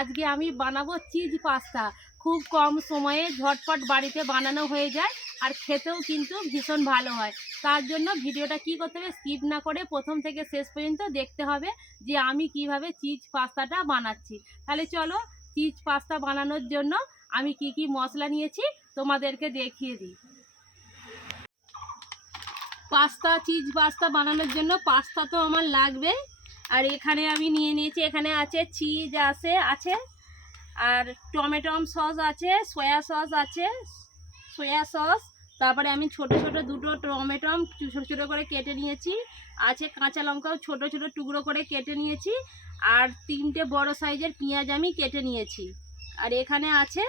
আজকে আমি বানাবো চিজ পাস্তা। খুব কম সময়ে ঝটপট বাড়িতে বানানো হয়ে যায় আর খেতেও কিন্তু ভীষণ ভালো হয়। তার জন্য ভিডিওটা কি করতে হবে স্কিপ না করে প্রথম থেকে শেষ পর্যন্ত দেখতে হবে যে আমি কীভাবে চিজ পাস্তাটা বানাচ্ছি। তাহলে চলো চিজ পাস্তা বানানোর জন্য আমি কি কি মশলা নিয়েছি তোমাদেরকে দেখিয়ে দিই। পাস্তা, চিজ পাস্তা বানানোর জন্য পাস্তা তো আমার লাগবে আর এখানে আমি নিয়ে নিয়েছি, এখানে আছে চিজ আছে আছে। আর টমেটম সস আছে সয়া সস আছে সয়া সস। তারপরে আমি ছোট ছোট দুটো টমেটম ছোট ছোট করে কেটে নিয়েছি। আছে কাঁচা লঙ্কাও ছোট ছোট টুকরো করে কেটে নিয়েছি। আর তিনটে বড় সাইজের পেঁয়াজ আমি কেটে নিয়েছি। আর এখানে আছে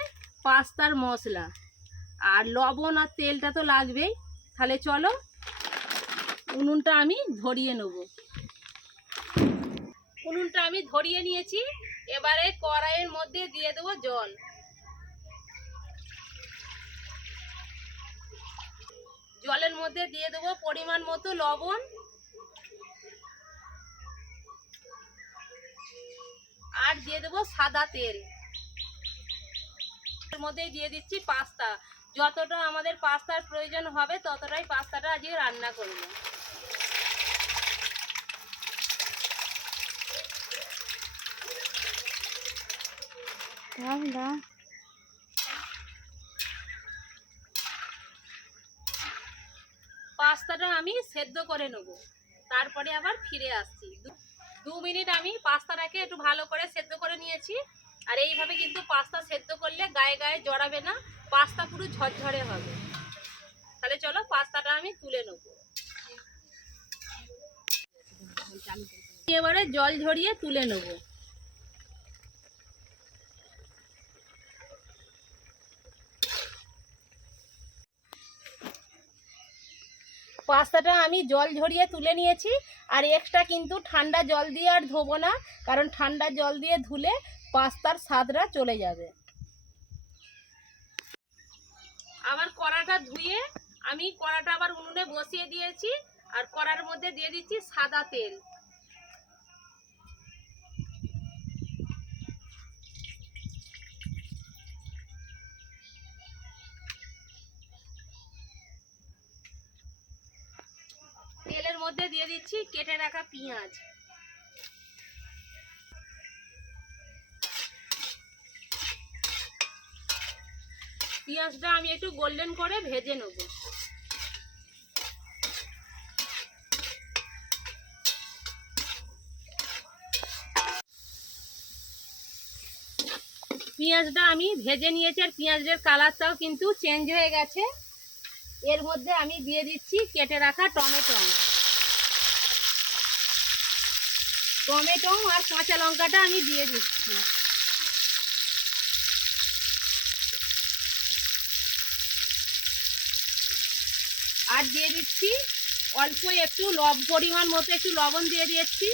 পাস্তার মশলা। আর লবণ আর তেলটা তো লাগবেই। তাহলে চলো, উনুনটা আমি ধরিয়ে নেব। উনুনটা আমি ধরিয়ে নিয়েছি। এবারে কড়াইয়ের মধ্যে দিয়ে দেবো জল। জলের মধ্যে দিয়ে দেবো পরিমাণ মতো লবণ। আর দিয়ে দেবো সাদা তেল। এর মধ্যে দিয়ে দিচ্ছি পাস্তা। যতটা আমাদের পাস্তার প্রয়োজন হবে, ততটাই পাস্তাটা আজকে রান্না করব। পাস্তাটা আমি সেদ্ধ করে নেব। তারপরে আবার ফিরে আসছি। দু মিনিট আমি পাস্তাটাকে একটু ভালো করে সেদ্ধ করে নিয়েছি। আর এইভাবে কিন্তু পাস্তা সেদ্ধ করলে গায়ে গায়ে জড়াবে না, পাস্তা পুরো ঝরঝরে হবে। তাহলে চলো পাস্তাটা আমি তুলে নেব। এবারে জল ঝরিয়ে তুলে নেব। পাস্তাটা আমি জল ঝরিয়ে তুলে নিয়েছি, আর এক্সট্রা কিন্তু ঠান্ডা জল দিয়ে আর ধোবো না, কারণ ঠান্ডা জল দিয়ে ধুলে পাস্তার স্বাদরা চলে যাবে। আবার কড়াটা ধুয়ে আমি কড়াটা আবার উনুনে বসিয়ে দিয়েছি, আর কড়ার মধ্যে দিয়ে দিচ্ছি সাদা তেল। মধ্যে দিয়ে দিচ্ছি, কেটে রাখা পেঁয়াজ। পেঁয়াজটা আমি একটু গোল্ডেন করে ভেজে নেব। পেঁয়াজটা আমি ভেজে নিয়েছি আর পেঁয়াজের কালারটাও কিন্তু চেঞ্জ হয়ে গেছে। এর মধ্যে আমি দিয়ে দিচ্ছি, কেটে রাখা টমেটো। টমেটো আর কাঁচা লঙ্কাটা আমি দিয়ে দিচ্ছি। আর দিয়ে দিচ্ছি অল্প একটু লব, পরিমাণ মতো একটু লবণ দিয়ে দিচ্ছি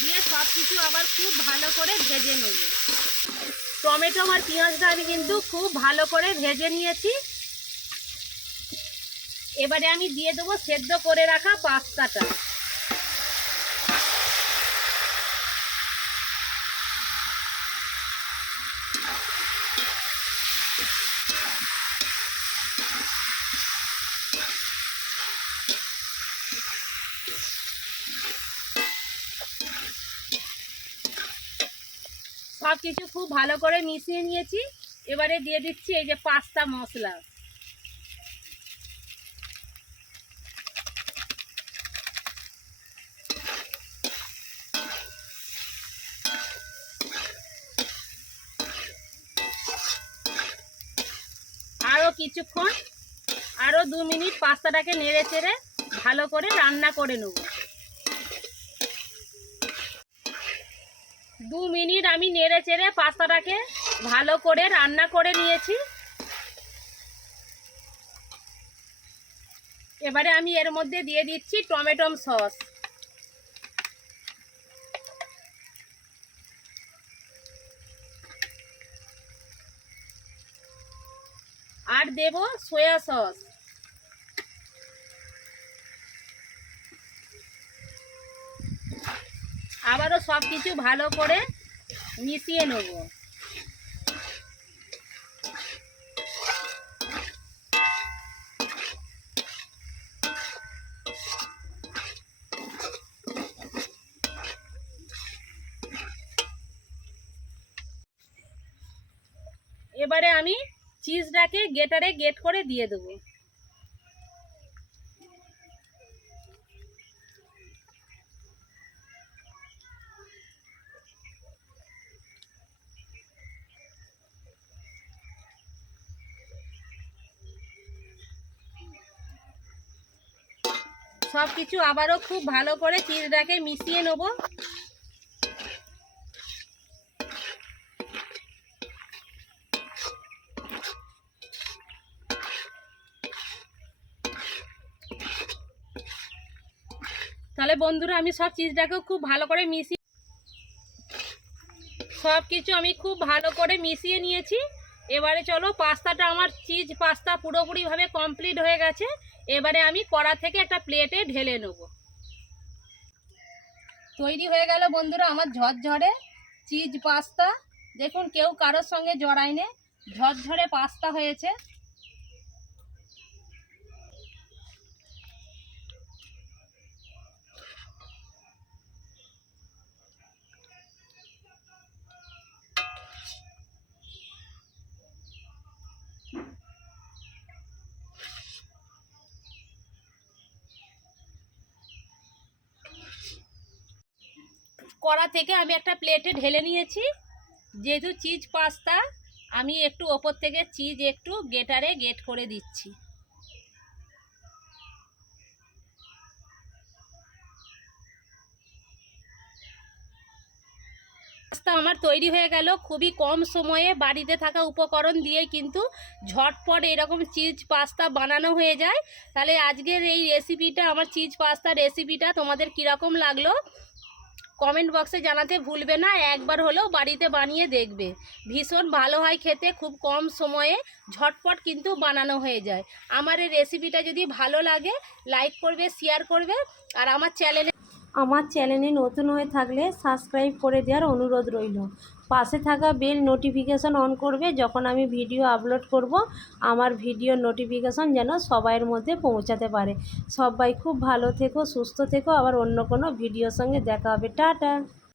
দিয়ে সব কিছু আবার খুব ভালো করে ভেজে নেব। টমেটো আর পেঁয়াজটা আমি কিন্তু খুব ভালো করে ভেজে নিয়েছি। এবারে আমি দিয়ে দেবো সেদ্ধ করে রাখা পাস্তাটা। সব কিছু খুব ভালো করে মিশিয়ে নিয়েছি। এবারে দিয়ে দিচ্ছি এই যে পাস্তা মশলা। আরও কিছুক্ষণ আরও দু মিনিট পাস্তাটাকে নেড়ে চেড়ে ভালো করে রান্না করে নেব। দু মিনিট আমি নেড়ে চেড়ে পাস্তাটাকে ভালো করে রান্না করে নিয়েছি। এবারে আমি এর মধ্যে দিয়ে দিচ্ছি টমেটো সস। আর দেব সয়া সস। আবারও সব কিছু ভালো করে মিশিয়ে নেব। এবারে আমি চিজটাকে গেটারে গেট করে দিয়ে দেবো। সব কিছু আবারও খুব ভালো করে চিজটাকে মিশিয়ে নেব। তাহলে বন্ধুরা, আমি সব চিজটাকেও খুব ভালো করে মিশিয়ে সব কিছু আমি খুব ভালো করে মিশিয়ে নিয়েছি। এবারে চলো, পাস্তাটা, আমার চিজ পাস্তা পুরোপুরিভাবে কমপ্লিট হয়ে গেছে। এবারে আমি কড়া থেকে একটা প্লেটে ঢেলে নেব। তৈরি হয়ে গেল বন্ধুরা আমার ঝরঝরে চিজ পাস্তা। দেখুন কেউ কারোর সঙ্গে জড়ায়নি, ঝরঝরে পাস্তা হয়েছে। কড়া থেকে আমি একটা প্লেটে ঢেলে নিয়েছি। যেহেতু চিজ পাস্তা আমি একটু ওপর থেকে চিজ একটু গেটারে গেট করে দিচ্ছি। পাস্তা আমার তৈরি হয়ে গেল। খুবই কম সময়ে বাড়িতে থাকা উপকরণ দিয়ে কিন্তু ঝটপট এরকম চিজ পাস্তা বানানো হয়ে যায়। তাহলে আজকের এই রেসিপিটা আমার চিজ পাস্তা রেসিপিটা তোমাদের কীরকম লাগল? কমেন্ট বক্সে জানাতে ভুলবে না, একবার হলেও বাড়িতে বানিয়ে দেখবে। ভীষণ ভালো হয় খেতে, খুব কম সময়ে ঝটপট কিন্তু বানানো হয়ে যায়। আমার এই রেসিপিটা যদি ভালো লাগে লাইক করবে শেয়ার করবে, আর আমার চ্যানেলে আমার চ্যানেলে নতুন হয়ে থাকলে সাবস্ক্রাইব করে দেওয়ার অনুরোধ রইল। পাশে থাকা বেল নোটিফিকেশন অন করবে যখন আমি ভিডিও আপলোড করব। আমার ভিডিও নোটিফিকেশন যেন সবাইয়ের মধ্যে পৌঁছাতে পারে। সবাই খুব ভালো থেকো, সুস্থ থেকো। আবার অন্য কোনো ভিডিওর সঙ্গে দেখা হবে। টাটা!